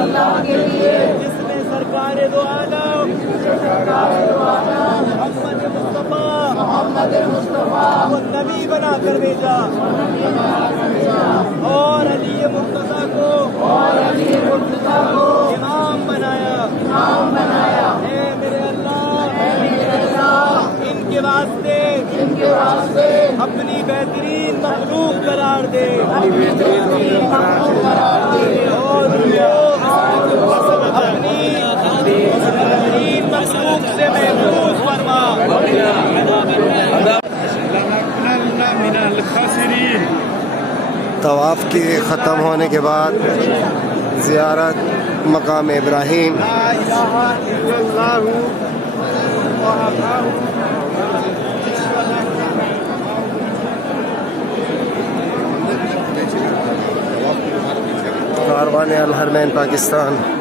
जिसने सरकार दो आलम मोहम्मद मुस्तफा को नबी बना कर भेजा और अली मुर्तज़ा को इमाम बनाया। है मेरे अल्लाह इनके वास्ते अपनी बेहतरीन मखलूक करार दे और उनको अपनी बेहतरीन मखलूक से महफूज फरमा। طواف کے ختم ہونے کے بعد زیارت مقام ابراہیم۔ کاروان الحرمین پاکستان۔